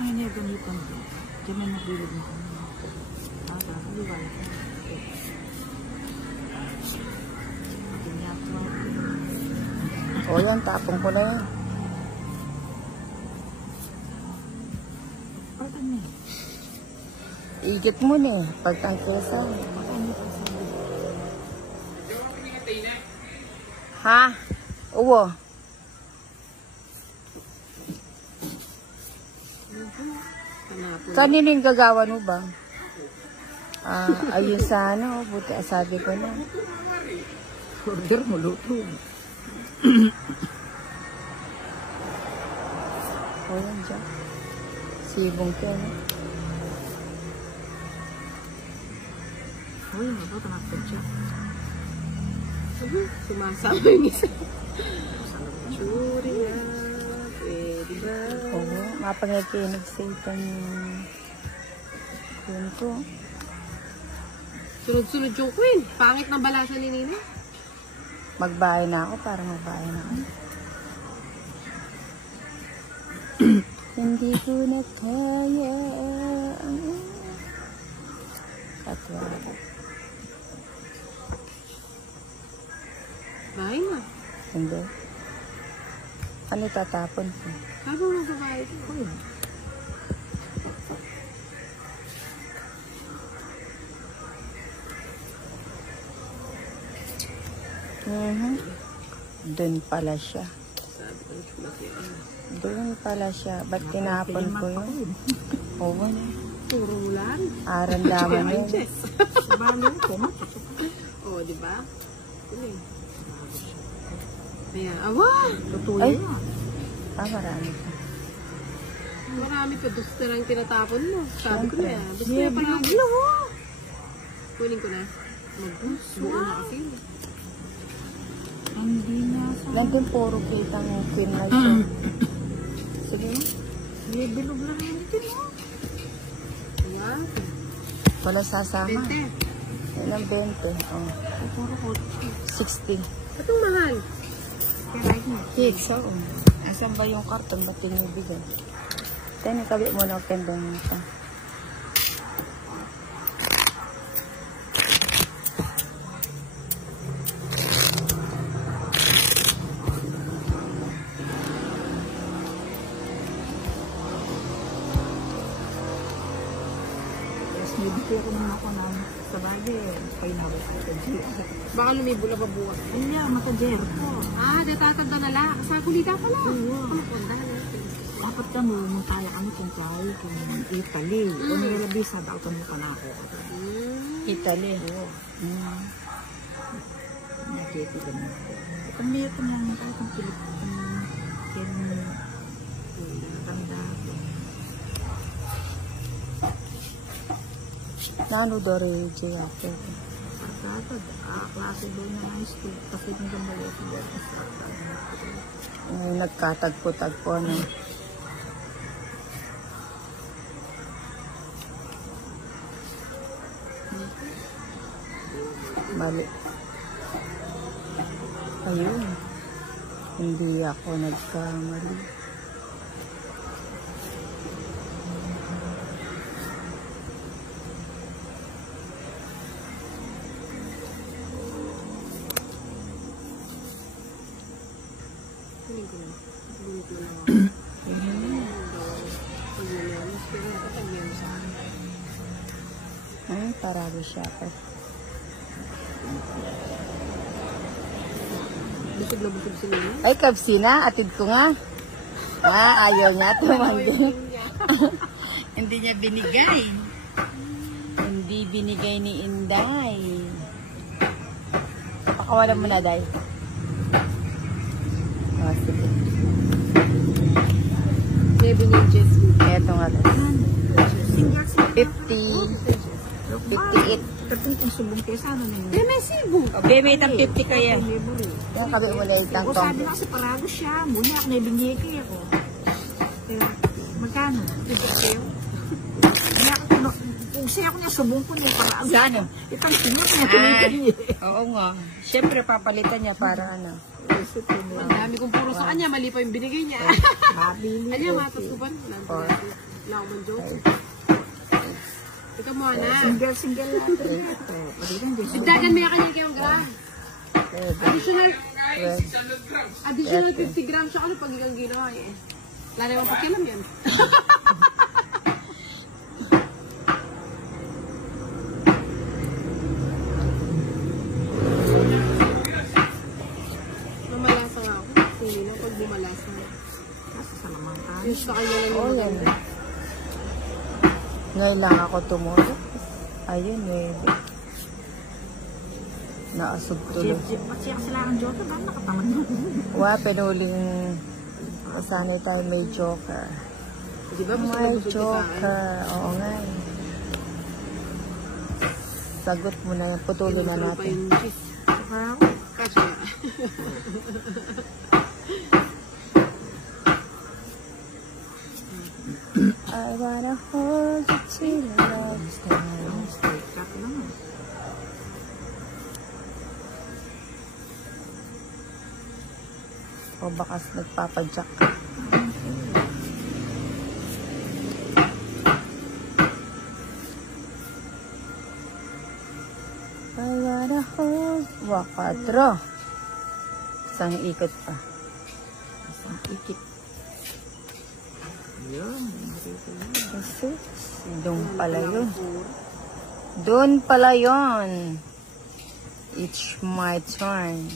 Ngayon niya gamitan ko. Diyan may nagbilog na kami. Liwala ko. O yan, tapong ko na yan. Igit mo na eh, pagtangkesa. Ha? Uwo. Kanino yung gagawan mo ba? Ayun sa ano, buti asabi ko na. Order mo, luto. O yan dyan. Sibong ka na. Uy, mabuto na po siya. Sumasama yung isa. Churi na. Pwede ba? Oo, mapangyakinig sa itong yun ko. Sunod-sunod yung queen. Pangit ng balasa ni Nina. Magbahay na ako para magbahay na ako. Hindi ko na kaya at wala. Bahay na. Hindi. Ano tatapon ko? Sabi mo sa bahay ko. Doon pala siya. Sabi ko Doon pala siya. Ba't tinapon ko yun? Oo na. puro ulan. Aran daman yun. Sabalo ko. Oo, di ba? Ayan. Awa! Tutuloy Ay. na. Marami pa. Marami pa duster ang tinatapon mo. Sabi ko na yan. Gusto Yeah, niya palagi. Kunin ko na. Buo na kasi. Hindi na sa... Nandun puro kitang queen na siya. Sige mo. May bilog na rin ito mo. Ayan. Wala sasama. 20. Yan ang 20. Oh. Puro ko. 60. Itong mahal. Kaya mo. Cakes ako. Asan ba yung karton? Ba't tinibigay? Tayo kabi mo na kendong ito. Nabiti ako naman ako ng sabali. Kaya nabot ko sa Jer. Baka lumibo na babukas. Hindi, maka-Jer ko. Ah, datatanda na lang. Sa kulita pala. Oo. Dapat ka mo, kaya kami kung kaya kung Italy. O nilabisa, daw ka mo ka na ako. Italy. Oo. Nakiti ka mo ako. Kung niya ka naman tayo kung Pilipino, tanda ako. Nano dore siya ako. Pagkatad, klase doon na high school. Tapos nyo kang balik sa doon. Nagkatagpo-tagpo na. Mali. Ayun. Hindi ako nagkamali. Ay, parado siya pa. Busog na busog si Nina. Ay, kapsina. Atid ko nga. Ayaw niya. Tumanggi. Hindi niya binigay. Hindi binigay ni Inday. Pakawalan mo na, Day. Oh, sige. Maybe ni Jessie. Eto nga. 50. 58. Kapag kung subong kayo, sana na yun. May sibo. Bebe, itang 50 kaya. Yung kabi mo na itang O sabi na kasi parado siya. Muna ako naibinigay ako. Kaya, magkano? 50 kayo? Kaya ako, Pugsi ako niya, subong ko niya para Sa ano? itang sinot niya, tumitin niya. Oo nga. Siyempre, papalitan niya para ano. Ang dami kong puro sa kanya, mali pa yung binigay niya. Mabili. Kanya, matas ko ba? Wala ko man joke. Ikaw mo, na. Single natin. Sigdagan mo yung kanyang kayong gram. Additional 50 grams siya kasi pag ikang ginawa eh. Wala naman pakilam yan. Mamalasa nga ako. Sili na pag bumalasa na. Kasi sa lamang tayo. Yung sa kanya lang Oo, yung yan. maganda. Ngayon lang ako tumulog. Ayun, naasog tuloy. Jeep, ba't siya sila ang joker? Bakit nakatamad mo? Pinuling kasanay tayo may joker. Di ba? Gusto May mo busog ka sa akin? joker. Oo nga. Sagot mo na yan. Putulin na Tinuturo pa natin. yung cheese. Wow. Kasi I wanna hold you till love is Ang straight cut lang. O bakas nagpapadyak ka. I wanna hold. Wakadro. Isang ikot pa. Isang ikit. Yun. Kasi, doon pala yun. Doon pala yun. It's my turn.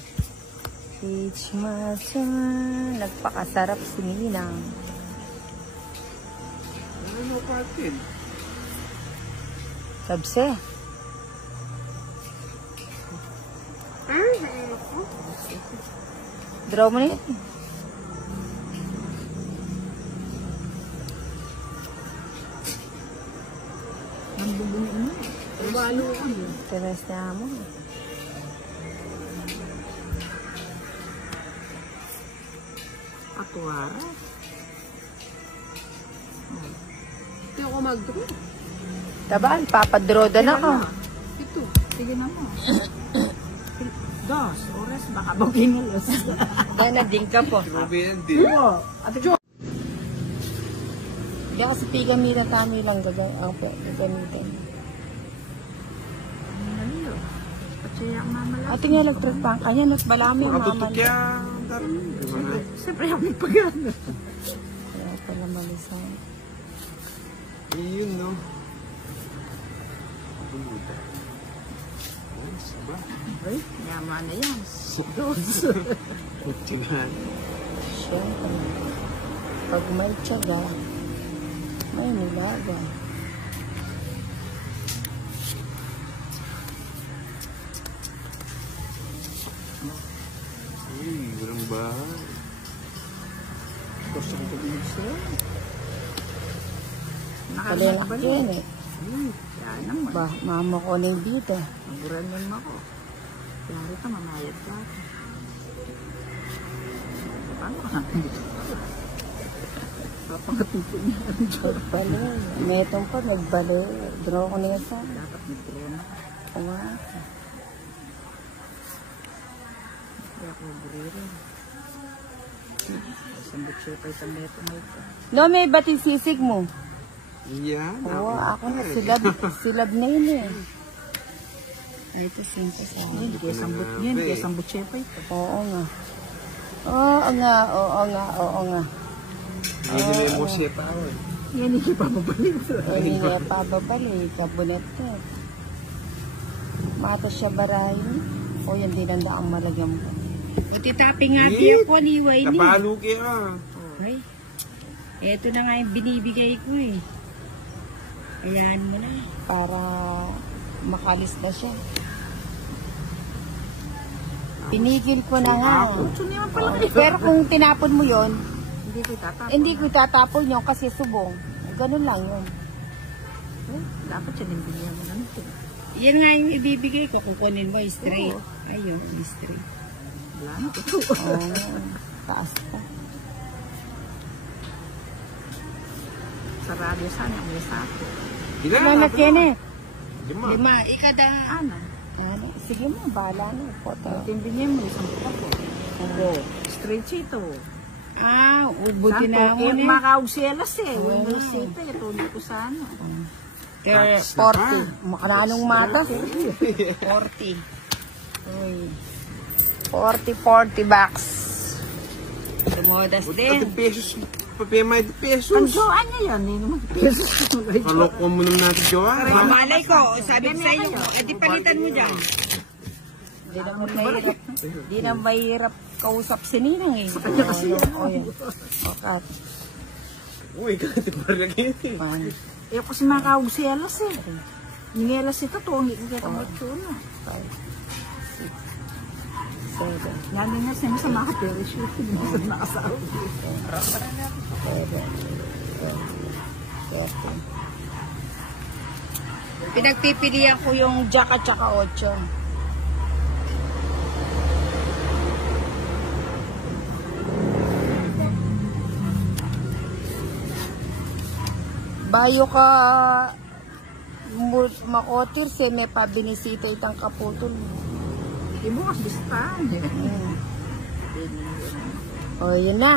It's my turn. Nagpakasarap si Ninang. Ano kapatid? Sabse. Draw mo na yun. Ang bubungin mo. Balo ka. Teres na mo. Atuara. Hindi ako mag-draw. Tabaan, papadrodan ako. Ito. Sige na mo. Dos, oras baka buginalos. Dana din ka po. Grabe yan din. Oo. Ate Jo. Hindi kasi pigamitan kami lang gagamitin. Naliyo. Pati ang mamala. Ate nga electric pan. Kanya nagbalami ang mama. Makabutok yan. Diba? Siyempre ako may pagano. Kaya pala malisan. Yun, no? Bumuta. Nice, ba? Ay, yaman na yan. Dos. Pagtsagaan. Siyempre. Pag may tiyaga, may nilaga. Uy, walang bahay. Gusto ko pag-ibig sa'yo. Kalinak yan eh. Yan naman. Ba, mama ko na yung bida. Naburan yun mo ko. Yari ka, mamayad ka. Paano ka? Papangatupo niya ang job. Nagbali. Netong pa, nagbali. Draw ko na yan sa. Dapat nag-draw na. Oo nga. Kaya ako buriro. Sambot siya pa isang neto na ito. No, may bating sisig mo. Yan. Oo, ako na. Silab na yun eh. Ay, ito simple sa akin. Hindi kaya sambot niya. Hindi kaya sambot siya pa ito. Oo nga. Oo nga, oo nga, oo nga. Hindi nila mo siya tao eh. Yan hindi pa mabalik. Hindi nga pababalik. Kabunet ka. Mata siya barayin. O yan din ang daang malagyan mo. O titapi nga tiyo ko, liway ni. Napalo kaya. Ay, eto na nga yung binibigay ko eh. Ayan mo na. Para makalis na siya. Pinigil ko na nga. Puso niya pala. Pero kung tinapon mo yon, Hindi ko itatapon. hindi ko itatapon yun kasi subong. Ganun lang yun. Dapat siya din bigyan mo ganito. Yan nga yung ibibigay ko. Kukunin mo straight. Ayun, straight. Wala na ito. Oo, taas pa. Sa radyo sana, may sako. Ilan? Ilan na, Kenneth? 5. 5. Ikada. Ano? Ano? Sige mo, bahala na. Poto. Tindin mo, isang po. Ano? Straight chito. Ah, ubuti na Santo, ako eh, eh. makaugselas eh. Oo Uy, nga. sita, ito ko sa ano. 40. Makananong matas? 40. Uy. 40 bucks. Tumodas din. 30 pesos. Papemay Ang pesos. joan niya yan, eh, naman pesos. Kaloko mo naman natin, Joan. Malay ko, sabi ko sa inyo, di palitan mo dyan. Di naman mahirap. Di na mahirap kausap si Ninang eh. O yan. Okay. Uy, kahit parang Paano? Eh, kasi makaugselas eh. Ningelas ito, tungi ko kaya kamotsuno. 7. Lalo nga siya sa mga perishoot. Hindi sa nakasawa. 7. Pinagpipilian ko yung jack at saka 8. Bayo ka makotir se may pabinisita itang kaputol. Ibukas bistaan. O yun na.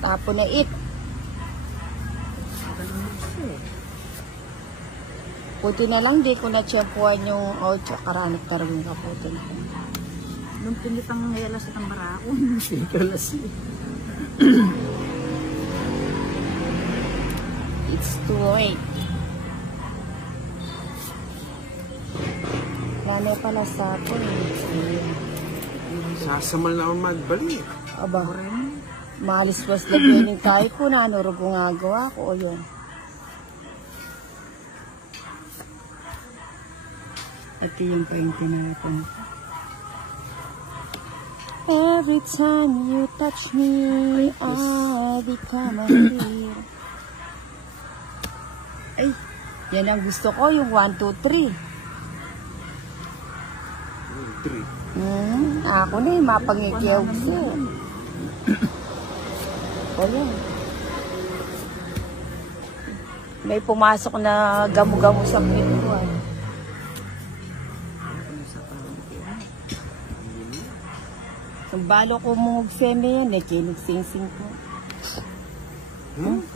Tapo na it. Puti na lang, di ko na tiyempuan yung 8 karanik tarawin kaputol. Nung pinitang ngelas at ang barako, hindi kalas eh. It's too late. Lalo pala sa akin. Sasamal na ako magbalik. Aba, malis-was lagyan yung tayo ko na ano rin kung gagawa ko. O yun. Ito yung paintin natin. Every time you touch me, I become a hero. Ay, yan ang gusto ko, yung 1, 2, 3. 3. Ako na yung mapangikyaw siya. O yan. May pumasok na gamu-gamu sa pintuan. Ang balo ko mong seme yan, kinig-sing-sing ko.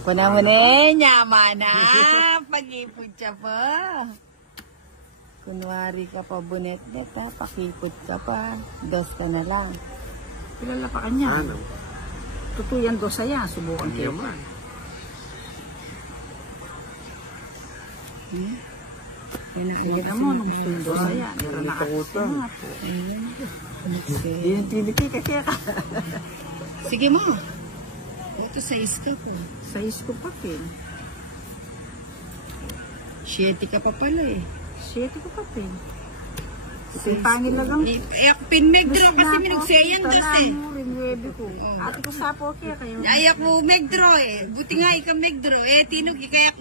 Kunahon eh, nyama na. Pag-ipod siya pa. Kunwari ka pa bunet-net ha, pakipod ka pa. Dos ka na lang. Kilala pa kanya. Ano? Tutuyan do saya, subukan Hindi kayo. naman. Sige mo, nung sundo saya. Meron na Nakakutang. Hindi yung tiniki kaya ka. Sige mo. Ito sa iska ko. Sais ko pa pin. 7 ka pa pala eh. Siyete ko pa pin. Pangin lang ang Ayak pinmegdro kasi minagsayan kasi. Rinuebe ko. Ate ko sapo kaya kayo. Ayak mo megdro eh. Buti nga ikaw megdro. Eh, tinog ikayak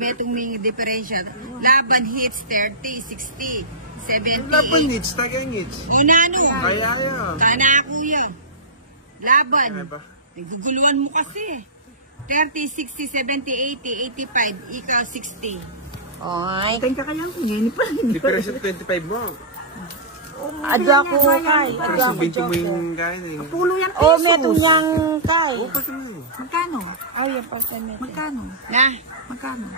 betong may diferensya. Laban hits 30, 60, 70, Laban ngits, taga ngits. Unano. Kaya yan. Kana kuya. Laban. Kaya ba? Naguguluhan mo kasi. 30, 60, 70, 80, 85. Ikaw 60. Ay. Tingin ka kaya kung yun pa rin. Diferensya 25 mo. Adwa ko kay. Pero sa 20 mo yung kain eh. Pulo yan O, pesos. metong yang kay. Oo, pati mo. Magkano? Ay, yung pagkamit. Magkano? Na, Magkano?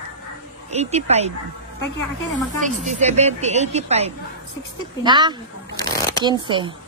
85. Tingin ka kaya magkano? 60, 70, 85. 60 pin. Na, 15.